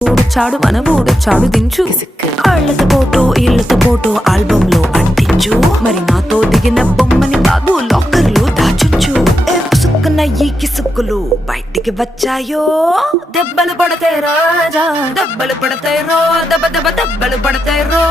ఊడొచ్చాడు మన ఊడొచ్చాడు దించు ఆళ్లతో photo ఇళ్లతో photo album లో అంటించు మరి నాతో దిగిన బొమ్మని బాబు లాకర్ లో దాచుంచు సుక్కున ఈ కిసుక్కులు బయటికి వచ్చాయో దెబ్బలు పడతాయి రాజా దెబ్బలు పడతాయి రో దెబ్బ దెబ్బ దెబ్బలు పడతాయి రో